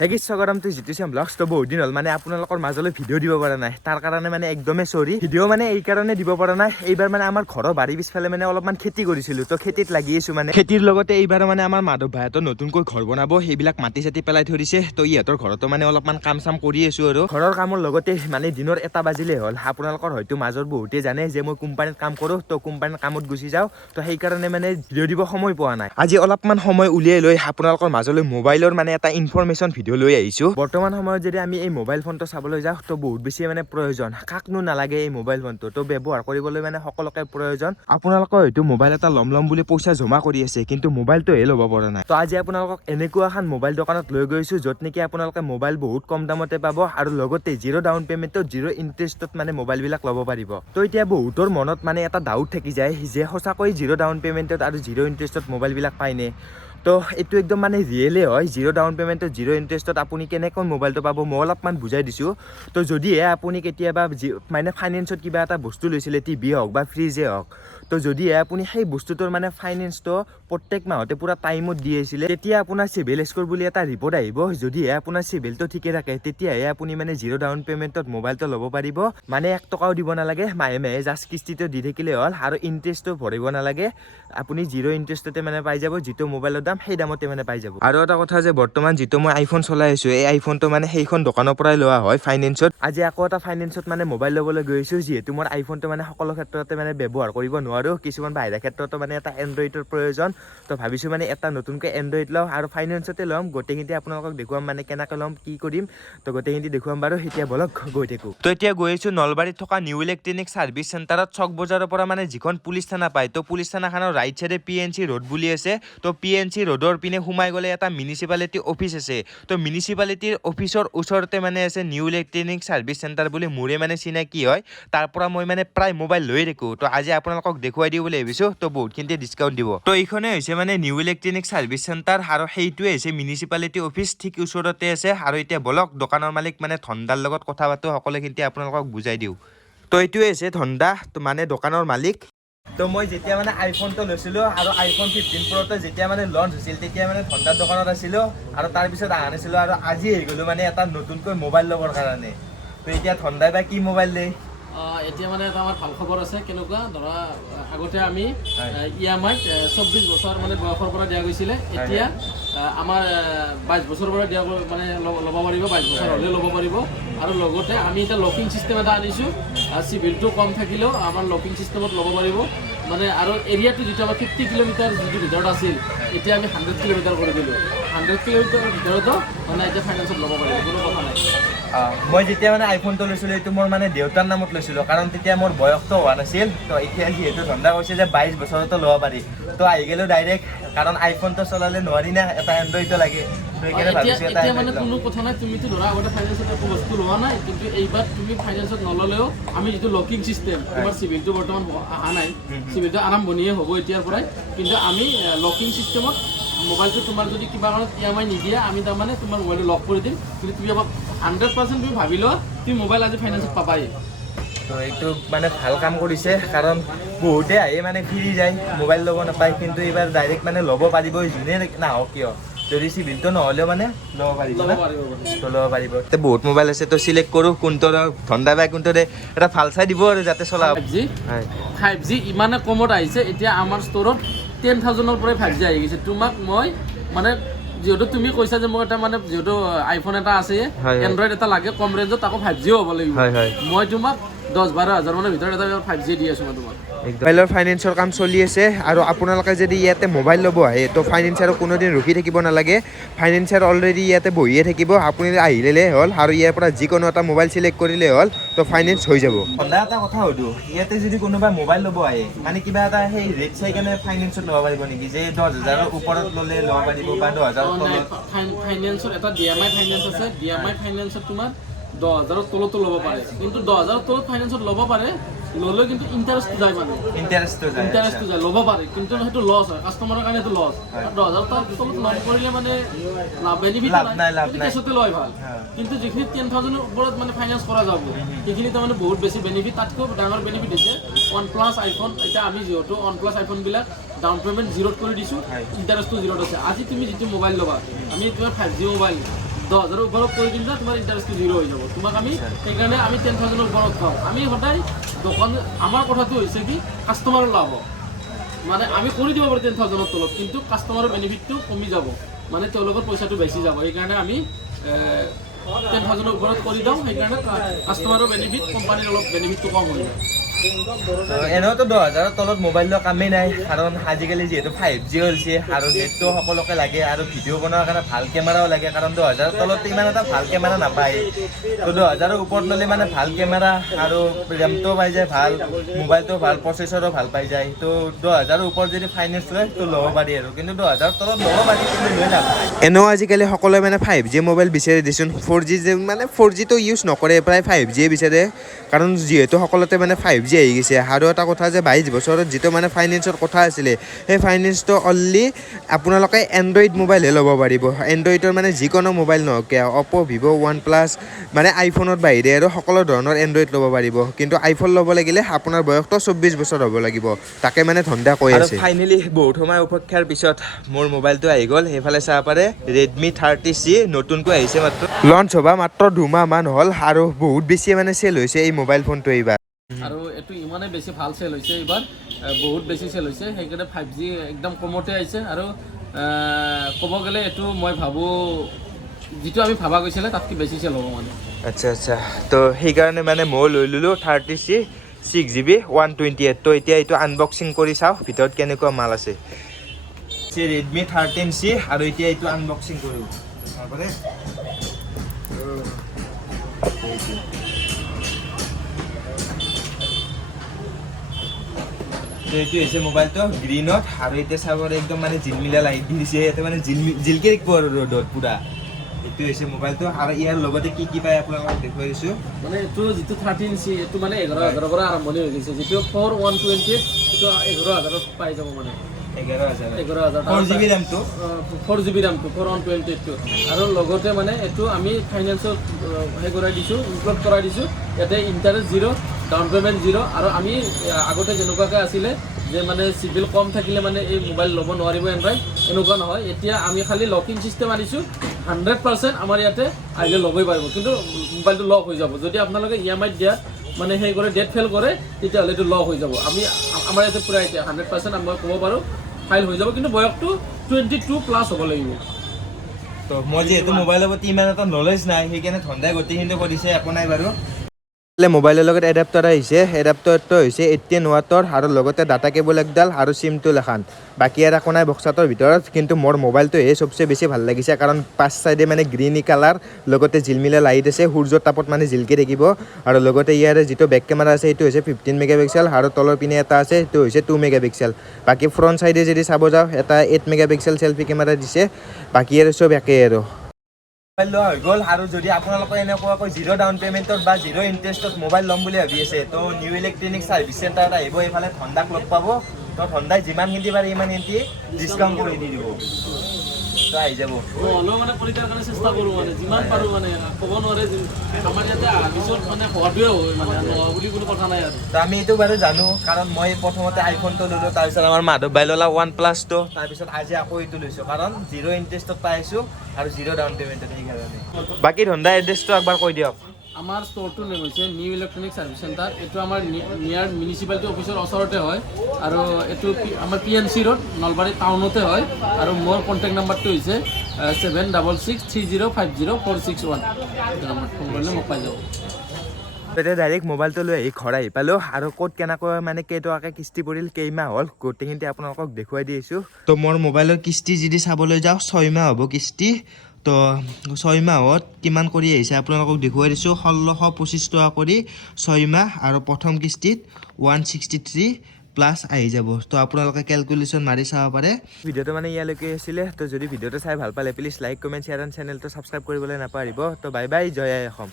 হেগি স্বাগতমটো জিতুছিয়াম blogs তো বহুত দিন হ'ল মানে আপোনালোকৰ মাজলৈ ভিডিঅ' দিব পৰা নাই তাৰ কাৰণে মানে একদমেই চৰি ভিডিঅ' মানে এই কাৰণে দিব পৰা নাই এইবাৰ মানে আমাৰ ঘৰৰ বাৰী পিছফালে মানে অলপমান খেতি কৰিছিলোঁ তো খেতিত লাগি আছোঁ মানে খেতিৰ লগতে এইবাৰ মানে আমাৰ মাধৱ ভাইহঁতৰ নতুনকৈ ঘৰ বনাব সেইবিলাক মাটি চাটি পেলাই থৈ দিছে তো ইহঁতৰ ঘৰতো মানে অলপমান কাম চাম কৰি আছোঁ আৰু ঘৰৰ কামৰ লগতে মানে দিনৰ 1 বাজিলেই হ'ল আপোনালোকৰ হয়তো মাজৰ বহুতে জানে যে মই কোম্পানীত কাম কৰোঁ তো কোম্পানীত কামত গুচি যাওঁ তো সেইকাৰণে মানে ভিডিঅ' দিব সময় পোৱা নাই আজি অলপমান সময় উলিয়াই লৈ আপোনালোকৰ মাজলৈ মোবাইলৰ মানে এটা ইনফৰমেশ্যন ভিডিঅ' লৈ আহিছোঁ বৰ্তমান সময়ত যদি আমি এই মোবাইল ফোনটো চাবলৈ যাওঁ তো বহুত বেছি মানে প্ৰয়োজন কাকনো নালাগে এই মোবাইল ফোনটো তো ব্যৱহাৰ কৰিবলৈ মানে সকলোকে প্ৰয়োজন আপোনালোকে হয়তো মোবাইল এটা ল'ম বুলি পইচা জমা কৰি আছে কিন্তু মোবাইলটোহে ল'ব পৰা নাই তো আজি আপোনালোকক এনেকুৱা এখন মোবাইল দোকানত লৈ গৈছোঁ য'ত নেকি আপোনালোকে মোবাইল বহুত কম দামতে পাব আৰু লগতে জিৰ' ডাউন পে'মেণ্টত জিৰ' ইণ্টাৰেষ্টত মানে মোবাইলবিলাক ল'ব পাৰিব তো এতিয়া বহুতৰ মনত মানে এটা ডাউট থাকি যায় যে সঁচাকৈ জিৰ' ডাউন পে'মেণ্টত আৰু জিৰ' ইণ্টাৰেষ্টত মোবাইলবিলাক পায়নে তো এইটো একদম মানে ৰিয়েলে হয় জিৰ' ডাউন পে'মেণ্টত জিৰ' ইণ্টাৰেষ্টত আপুনি কেনেকৈ মোবাইলটো পাব মই অলপমান বুজাই দিছোঁ তো যদিহে আপুনি কেতিয়াবা মানে ফাইনেন্সত কিবা এটা বস্তু লৈছিলে টিভি হওক বা ফ্ৰিজে হওক তো যদিহে আপুনি সেই বস্তুটোৰ মানে ফাইনেন্সটো প্ৰত্যেক মাহতে পূৰা টাইমত দি আছিলে তেতিয়া আপোনাৰ চিভিল স্ক'ৰ বুলি এটা ৰিপৰ্ট আহিব যদিহে আপোনাৰ চিভিলটো ঠিকে থাকে তেতিয়াহে আপুনি মানে জিৰ' ডাউন পে'মেণ্টত মোবাইলটো ল'ব পাৰিব মানে 1 টকাও দিব নালাগে মাহে মাহে জাষ্ট কিস্তিটো দি থাকিলে হ'ল আৰু ইণ্টাৰেষ্টটো ভৰিব নালাগে আপুনি জিৰ' ইণ্টাৰেষ্টতে মানে পাই যাব যিটো মোবাইলৰ দাম সেই দামতে মানে পাই যাব আৰু এটা কথা যে বৰ্তমান যিটো মই আইফোন চলাই আছোঁ এই আইফোনটো মানে সেইখন দোকানৰ পৰাই লোৱা হয় ফাইনেন্সত আজি আকৌ এটা ফাইনেন্সত মানে মোবাইল ল'বলৈ গৈছোঁ যিহেতু মোৰ আইফোনটো মানে সকলো ক্ষেত্ৰতে মানে ব্যৱহাৰ কৰিব নোৱাৰোঁ কিছুমান বাহিৰা ক্ষেত্ৰতো মানে এটা এণ্ড্ৰইডৰ প্ৰয়োজন তো ভাবিছোঁ মানে এটা নতুনকৈ এণ্ড্ৰইড লওঁ আৰু ফাইনেন্সতে ল'ম গোটেইখিনি আপোনালোকক দেখুৱাম মানে কেনেকৈ ল'ম কি কৰিম তো গোটেইখিনি দেখুৱাম বাৰু এতিয়া বলক গৈ থাকোঁ তো এতিয়া গৈ আছোঁ নলবাৰীত থকা নিউ ইলেক্ট্ৰনিক ছাৰ্ভিচ চেণ্টাৰত চক বজাৰৰ পৰা মানে যিখন পুলিচ থানা পায় তো পুলিচ থানাখনৰ ৰাইট চাইডে PNC ৰোড বুলি আছে তো PNC ৰোডৰ পিনে সোমাই গ'লে এটা মিউনিচিপালিটি অফিচ আছে তো মিউনিচিপালিটিৰ অফিচৰ ওচৰতে মানে আছে নিউ ইলেক্ট্ৰনিক ছাৰ্ভিচ চেণ্টাৰ বুলি মোৰে মানে চিনাকি হয় তাৰ পৰা মই মানে প্ৰায় মোবাইল লৈ থাকোঁ তো আজি আপোনালোকক দেখুৱাই দিওঁ বুলি ভাবিছোঁ তো বহুতখিনি ডিছকাউণ্ট দিব তো এইখনে হৈছে মানে নিউ ইলেক্ট্ৰনিক ছাৰ্ভিচ চেণ্টাৰ আৰু সেইটোৱে হৈছে মিউনিচিপালিটি অফিচ ঠিক ওচৰতে আছে আৰু এতিয়া বলক দোকানৰ মালিক মানে ধন্দাৰ লগত কথা পাতোঁ সকলোখিনি আপোনালোকক বুজাই দিওঁ তো এইটোৱে হৈছে ধন্দা মানে দোকানৰ মালিক তো মই যেতিয়া মানে আইফোনটো লৈছিলোঁ আৰু আইফোন 15 প্ৰ'টো যেতিয়া মানে লঞ্চ হৈছিল তেতিয়া মানে ধন্দাৰ দোকানত আছিলোঁ আৰু তাৰপিছত অহা নাছিলোঁ আৰু আজি আহি গ'লোঁ মানে এটা নতুনকৈ মোবাইল ল'বৰ কাৰণে তো এতিয়া ধন্দাই বা কি মোবাইল দিয়ে এতিয়া মানে এটা আমাৰ ভাল খবৰ আছে কেনেকুৱা ধৰা আগতে আমি EMI 24 বছৰ মানে বয়সৰ পৰা দিয়া গৈছিলে এতিয়া আমাৰ 22 বছৰৰ পৰা দিয়া মানে ল'ব পাৰিব 22 বছৰ হ'লে ল'ব পাৰিব আৰু লগতে আমি এটা লকিং চিষ্টেম এটা আনিছোঁ চিভিলটো কম থাকিলেও আমাৰ লকিং চিষ্টেমত ল'ব পাৰিব মানে আৰু এৰিয়াটো যিটো আমাৰ 50 কিলোমিটাৰ যিটো ভিতৰত আছিল এতিয়া আমি 100 কিলোমিটাৰ কৰি দিলোঁ 100 কিলোমিটাৰৰ ভিতৰতো মানে এতিয়া ফাইনেন্সত ল'ব পাৰিব কোনো কথা নাই মই যেতিয়া মানে আইফোনটো লৈছিলোঁ এইটো মোৰ মানে দেউতাৰ নামত লৈছিলোঁ কাৰণ তেতিয়া মোৰ বয়সটো হোৱা নাছিল তো এতিয়া যিহেতু ধন্দা কৈছে যে 22 বছৰতো ল'ব পাৰি তো আহি গ'লোঁ ডাইৰেক্ট কাৰণ আইফোনটো চলালে নোৱাৰি না এটা এণ্ড্ৰইডো লাগে এতিয়া মানে কোনো কথা নাই তুমিতো ধৰা আগতে ফাইনেন্সত একো বস্তু লোৱা নাই কিন্তু এইবাৰ তুমি ফাইনেন্সত নল'লেও আমি যিটো লকিং চিষ্টেম তোমাৰ চিভিলটো বৰ্তমান অহা নাই চিভিলটো আৰম্ভণিয়ে হ'ব এতিয়াৰ পৰাই কিন্তু আমি লকিং চিষ্টেমত মোবাইলটো তোমাৰ যদি কিবা কাৰণত EMI নিদিয়া আমি তাৰমানে তোমাৰ মোবাইলটো লক কৰি দিম কিন্তু তুমি আমাক 100% তুমি ভাবি লোৱা তুমি মোবাইল আজি ফাইনেন্সত পাবাই তো এইটো মানে ভাল কাম কৰিছে কাৰণ বহুতে আহি মানে ফিৰি যায় মোবাইল ল'ব নাপায় কিন্তু এইবাৰ ডাইৰেক্ট মানে ল'ব পাৰিব যোনে নাহক কিয় যদি চিভিলটো নহ'লেও মানে ল'ব পাৰিব তো ল'ব পাৰিব বহুত মোবাইল আছে তো চিলেক্ট কৰোঁ কোনটো ধন্দা বা কোনটো এটা ভাল চাই দিব আৰু যাতে চলাব 5G ইমানে কমত আহিছে এতিয়া আমাৰ ষ্ট'ৰত 10,000ৰ পৰাই 5G আহি গৈছে তোমাক মই মানে যিহেতু তুমি কৈছা যে মোৰ এটা মানে যিহেতু আইফোন এটা আছে এণ্ড্ৰইড এটা লাগে কম ৰেঞ্জত তাকো 5Gও হ'ব লাগিব মই তোমাক 10-12 হাজাৰ মানৰ ভিতৰত এটা 5G দি আছোঁ মই তোমাক মোবাইলৰ ফাইনেন্সৰ কাম চলি আছে আৰু আপোনালোকে যদি ইয়াতে মোবাইল ল'ব আহে তো ফাইনেন্সাৰ কোনোদিন ৰখি থাকিব নালাগে ফাইনেন্সাৰ অলৰেডি ইয়াতে বহিয়ে থাকিব আপুনি আহিলে হ'ল আৰু ইয়াৰ পৰা যিকোনো এটা মোবাইল চিলেক্ট কৰিলে হ'ল তো ফাইনেন্স হৈ যাব সদায় এটা কথা সুধোঁ ইয়াতে যদি কোনোবাই মোবাইল ল'ব আহে মানে কিবা এটা সেই ৰেট চাই কেনে ফাইনেন্সত ল'ব পাৰিব নেকি যে 10,000ৰ ওপৰত ল'লে ল'ব পাৰিব বা 10,000 ফাইনেন্সত এটা DMI ফাইনেন্স আছে DMI ফাইনেন্সত তোমাৰ 10,000ৰ তলতো ল'ব পাৰে কিন্তু 10,000ৰ তলত ফাইনেন্সত ল'ব পাৰে ল'লেও কিন্তু ইণ্টাৰেষ্টটো যায় মানে ইণ্টাৰেষ্টটো যায় ল'ব পাৰে কিন্তু সেইটো লছ হয় কাষ্টমাৰৰ কাৰণে সেইটো লছ 10,000 তলত লছ কৰিলে মানে বেনিফিট নাই কেছতে লয় ভাল কিন্তু যিখিনি 10,000ৰ ওপৰত মানে ফাইনেন্স কৰা যাব সেইখিনি তাৰমানে বহুত বেছি বেনিফিট তাতকৈ ডাঙৰ বেনিফিট হৈছে OnePlus আইফোন এতিয়া আমি যিহেতু OnePlus আইফোনবিলাক ডাউন পে'মেণ্ট 0 কৰি দিছোঁ ইণ্টাৰেষ্টটো 0 আছে আজি তুমি যিটো মোবাইল ল'বা আমি তোমাৰ 5G মোবাইল 10,000 ওপৰত কৰি দিম যে তোমাৰ ইণ্টাৰেষ্টটো 0 হৈ যাব। তোমাক আমি সেইকাৰণে আমি 10,000 ওপৰত পাওঁ। আমি সদায় দোকান আমাৰ কথাটো হৈছে কি কাষ্টমাৰৰ লাভ হ'ব, মানে আমি কৰি দিব পাৰোঁ 10,000 তলত, কিন্তু কাষ্টমাৰৰ বেনিফিটটো কমি যাব, মানে তেওঁলোকৰ পইচাটো বেছি যাব। সেইকাৰণে আমি 10,000 ওপৰত কৰি দিওঁ, সেইকাৰণে কাষ্টমাৰৰ বেনিফিট, কোম্পানীৰ অলপ বেনিফিটটো কম হৈ যায়। এনেওতো 10,000 তলত মোবাইল লোৱা কামেই নাই, কাৰণ আজিকালি যিহেতু 5G হৈছে আৰু নেটটো সকলোকে লাগে আৰু ভিডিঅ' বনোৱাৰ কাৰণে ভাল কেমেৰাও লাগে, কাৰণ 10,000 তলত ইমান এটা ভাল কেমেৰা নাপায়। তো 10,000 ওপৰত ল'লে মানে ভাল কেমেৰা আৰু ৰেমটো পাই যায় ভাল, মোবাইলটো ভাল, প্ৰচেছৰো ভাল পাই যায়। তো 10,000 ওপৰত যদি ফাইনেন্স লয় তো ল'ব পাৰি আৰু, কিন্তু 10,000 তলত ল'ব পাৰি, কিন্তু লৈ লাভ নাই। এনেও আজিকালি সকলোৱে মানে 5G মোবাইল বিচাৰি দিছোন, 4G মানে 4Gটো ইউজ নকৰে, প্ৰায় 5G বিচাৰে, কাৰণ যিহেতু সকলোতে মানে 5G আহি গৈছে। আৰু এটা কথা যে 22 বছৰত যিটো মানে ফাইনেন্সৰ কথা আছিলে, সেই ফাইনেন্সটো অনলি আপোনালোকে এণ্ড্ৰইড মোবাইলহে ল'ব পাৰিব। এণ্ড্ৰইডৰ মানে যিকোনো মোবাইল নহওক কিয়, অপ', ভিভ', ওৱান প্লাছ, মানে আইফোনৰ বাহিৰে আৰু সকলো ধৰণৰ এণ্ড্ৰইড ল'ব পাৰিব। কিন্তু আইফোন ল'ব লাগিলে আপোনাৰ বয়সটো 24 বছৰ হ'ব লাগিব, তাকে মানে ধন্দা কৈ আছে। আৰু ফাইনেলি বহুত সময় অপেক্ষাৰ পিছত মোৰ মোবাইলটো আহি গ'ল। সেইফালে চাব পাৰে Redmi 30C নতুনকৈ আহিছে, মাত্ৰ লঞ্চ হ'বা মাত্ৰ 2 মাহমান হ'ল আৰু বহুত বেছি মানে চেল হৈছে এই মোবাইল ফোনটো এইবাৰ। আৰু এইটো ইমানেই বেছি ভাল চেল হৈছে এইবাৰ, বহুত বেছি চেল হৈছে, সেইকাৰণে 5G একদম কমতে আহিছে। আৰু ক'ব গ'লে এইটো মই ভাবোঁ যিটো আমি ভাবা গৈছিলে তাতকৈ বেছি চেল হ'ব মানে। আচ্ছা আচ্ছা, তো সেইকাৰণে মানে মই লৈ ল'লোঁ 30C 6GB 128। তো এতিয়া এইটো আনবক্সিং কৰি চাওঁ ভিতৰত কেনেকুৱা মাল আছে। Redmi 13C আৰু এতিয়া এইটো আনবক্সিং কৰোঁ। এইটো হৈছে মোবাইলটো গ্ৰীণত, আৰু এতিয়া চাব একদম মানে জিলমিলা লাইট দি দিছে, ইয়াতে মানে জিলকে থাকিব আৰু ৰ'দত পুৰা। এইটো হৈছে মোবাইলটো, আৰু ইয়াৰ লগতে কি কি পায় আপোনালোকক দেখুৱাই দিছোঁ। মানে এইটো যিটো 13C এইটো মানে 11,000 পৰা আৰম্ভণি হৈ গৈছে, যিটো 4128 এইটো 11,000 পাই যাব, মানে 11,000 4GB ৰেমটো, 4GB ৰেমটো 4128টো। আৰু লগতে মানে এইটো আমি ফাইনেন্সত সেই কৰাই দিছোঁ, ইনক্লুড কৰাই দিছোঁ। ইয়াতে ইণ্টাৰেষ্ট 0, ডাউন পে'মেণ্ট 0, আৰু আমি আগতে যেনেকুৱাকৈ আছিলে যে মানে চিভিল কম থাকিলে মানে এই মোবাইল ল'ব নোৱাৰিব এণ্ড্ৰইড, এনেকুৱা নহয়। এতিয়া আমি খালি লকিং চিষ্টেম আনিছোঁ, 100% আমাৰ ইয়াতে আহিলে ল'বই পাৰিব, কিন্তু মোবাইলটো লক হৈ যাব। যদি আপোনালোকে EMI দিয়া মানে সেই কৰে, ডেট ফেল কৰে, তেতিয়াহ'লে এইটো লক হৈ যাব। আমাৰ ইয়াতে পূৰা এতিয়া 100% মই ক'ব পাৰোঁ ফাইল হৈ যাব, কিন্তু বয়সটো 22+ হ'ব লাগিব। তো মই যিহেতু মোবাইলৰ প্ৰতি ইমান এটা নলেজ নাই, সেইকাৰণে ধন্দাই গোটেইখিনি কৰিছে, একো নাই বাৰু। মোবাইলৰ লগত এডাপ্টাৰ আহিছে, এডাপ্টাৰটো হৈছে 18 ৱাটৰ, আৰু লগতে ডাটা কেবল একডাল আৰু চিমটো এখন। বাকী আৰু একো নাই বক্সাটোৰ ভিতৰত, কিন্তু মোৰ মোবাইলটোহে চবচে বেছি ভাল লাগিছে, কাৰণ 5 চাইডে মানে গ্ৰীণী কালাৰ, লগতে জিলমিলা লাইট আছে, সূৰ্যৰ তাপত মানে জিলকি থাকিব। আৰু লগতে ইয়াৰে যিটো বেক কেমেৰা আছে সেইটো হৈছে 15 মেগাপিক্সেল, আৰু তলৰ পিনে এটা আছে সেইটো হৈছে 2 মেগাপিক্সেল। বাকী ফ্ৰণ্ট চাইডে যদি চাব যাওঁ, এটা 8 মেগাপিক্সেল চেল্ফি কেমেৰা দিছে, বাকী আৰু চব একেই আৰু। মোবাইল লোৱা হৈ গ'ল, আৰু যদি আপোনালোকৰ এনেকুৱাকৈ 0 ডাউন পে'মেণ্টত বা 0 ইণ্টাৰেষ্টত মোবাইল ল'ম বুলি ভাবি আছে, তো নিউ ইলেক্ট্ৰনিক ছাৰ্ভিচ চেণ্টাৰত আহিব, এইফালে ধন্দাক লগ পাব। তো ধন্দাই যিমানখিনি পাৰে ইমানখিনি ডিছকাউণ্ট কৰি দি দিব, তো আহি যাব। হ'লেও মানে পৰীক্ষাৰ কাৰণে চেষ্টা কৰোঁ, মানে যিমান পাৰোঁ, মানে ক'ব নোৱাৰে আমাৰ ইয়াতে পিছত মানে হোৱাটোৱে হয়, মানে নোহোৱা বুলি কোনো কথা নাই আৰু। তো আমি এইটো বাৰু জানো, কাৰণ মই প্ৰথমতে আইফোনটো ল'লোঁ, তাৰপিছত আমাৰ মাধৱ বাই ল'লা OnePlus-টো, তাৰপিছত আজি আকৌ এইটো লৈছোঁ, কাৰণ 0 ইণ্টাৰেষ্টত পাই আছোঁ আৰু 0 ডাউন পে'মেণ্টত, সেইকাৰণে। বাকী ধন্দা এড্ৰেছটো একবাৰ কৈ দিয়ক। আমাৰ ষ্ট'ৰটোৰ নেম হৈছে নিউ ইলেক্ট্ৰনিক ছাৰ্ভিচ চেণ্টাৰ। এইটো আমাৰ নিয়াৰ মিউনিচিপালিটি অফিচৰ ওচৰতে হয়, আৰু এইটো আমাৰ PNC ৰোড, নলবাৰী টাউনতে হয়। আৰু মোৰ কণ্টেক্ট নাম্বাৰটো হৈছে 7663050461। এইটো নাম্বাৰত ফোন কৰিলে মোক পাই যাব। এতিয়া ডাইৰেক্ট মোবাইলটো লৈ আহি ঘৰ আহি পালোঁ, আৰু ক'ত কেনেকৈ মানে কেইটকাকৈ কিস্তি পৰিল, কেইমাহ হ'ল, গোটেইখিনি আপোনালোকক দেখুৱাই দি আছোঁ। তো মোৰ মোবাইলৰ কিস্তি যদি চাবলৈ যাওঁ 6 মাহ হ'ব কিস্তি। তো 6 মাহত কিমান কৰি আহিছে আপোনালোকক দেখুৱাই দিছোঁ, 1625 টকা কৰি 6 মাহ, আৰু প্ৰথম কিস্তিত 163 প্লাছ আহি যাব। তো আপোনালোকে কেলকুলেশ্যন মাৰি চাব পাৰে। ভিডিঅ'টো মানে ইয়ালৈকে আছিলে। তো যদি ভিডিঅ'টো চাই ভাল পালে please like, comment, share and চেনেলটো ছাবস্ক্ৰাইব কৰিবলৈ নাপাহৰিব। তো বাই বাই, জয় আই অসম।